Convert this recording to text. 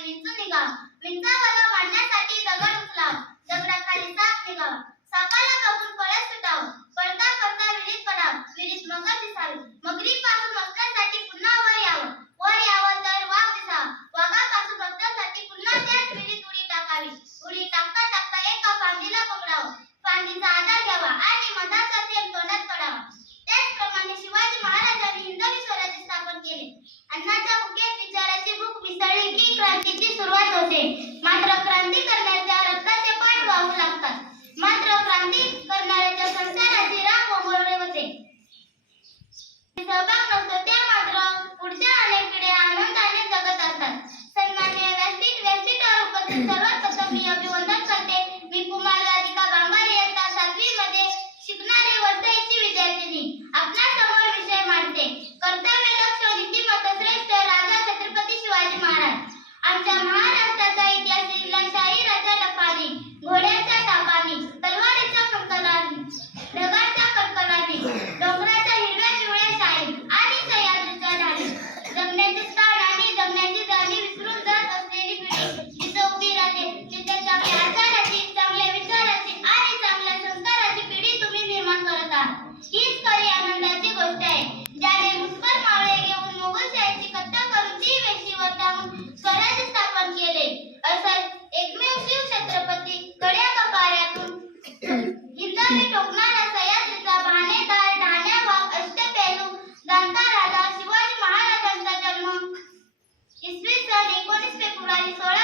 आणि विंचू निघाव. विंचावला मारण्यासाठी दगड उचलाव. दगडाखाली साप निघाव. सापाला बघून पळत सुटाव. पळता पळता विहिरीत पडाव. विहिरीत मगर दिसावी. मगरीपासून वाचण्यासाठी पुन्हा वर यावं. वर यावं तर वाघ दिसावा. वाघापासून वाचण्यासाठी पुन्हा त्याच विहिरीत उडी टाकावी. उडी टाकता टाकता एका फांदीला पकडावं. फांदीचा आधार घ्यावा आणि मधाचा थेंब तोंडात पडावा. त्याचप्रमाणे शिवाजी महाराजांनी हिंदवी स्वराज्य स्थापन केले. अन्नाच्या भुकेत विचाराची भूक मिसळली की क्रांतीची सुरुवात होते. मात्र क्रांती करण्याच्या रक्ताचे पाठ वाहू लागतात. मात्र क्रांती करणाऱ्याच्या संसाराची राख ओघळले होते. सहभाग नसतो त्या मात्र पुढच्या अनेक पिढ्या आनंदाने जगत असतात. सन्माननीय व्यासपीठावर उपस्थित सर्वप्रथम मी अभिवंदन करते. मी कुमार राधिका बांबारे इयत्ता 7वी मध्ये शिकणारी वसईची विद्यार्थिनी आपल्यासमोर विषय मांडते. कर्तव्यदक्ष नीतिमत्ता श्रेष्ठ राजा छत्रपती शिवाजी महाराज. आमच्या महाराष्ट्राचा इतिहास लिहिला शाही राजा लखानी. घोड्याच्या तापाने, तलवारीच्या खणखणाने, ढगाच्या कडकडाने, डोंगराच्या हिरव्या पिवळ्या शाईत आणि सह्याद्रीच्या ढाली. जगण्याचे स्थान आणि जगण्याची जाणीव विसरून जात असलेली पिढी जिथे उभी राहते तिथे चांगल्या आचाराची, चांगल्या विचाराची आणि चांगल्या संस्काराची पिढी तुम्ही निर्माण करत आहात. हीच खरी आनंदाची गोष्ट आहे. ज्याने मुस्कर मावळे घेऊन मोगलशाहीची कत्तल करून ती वेशीवर टाकून स्वराज्य स्थापन केले. असं एकमेव शिव छत्रपती कड्या कपाऱ्यातून हिंदवी टोकणारा सह्याद्रीचा भानेदार ढाण्या वाघ अष्टपैलू जाणता राजा शिवाजी महाराजांचा जन्म इसवी सन 19 फेब्रुवारी 16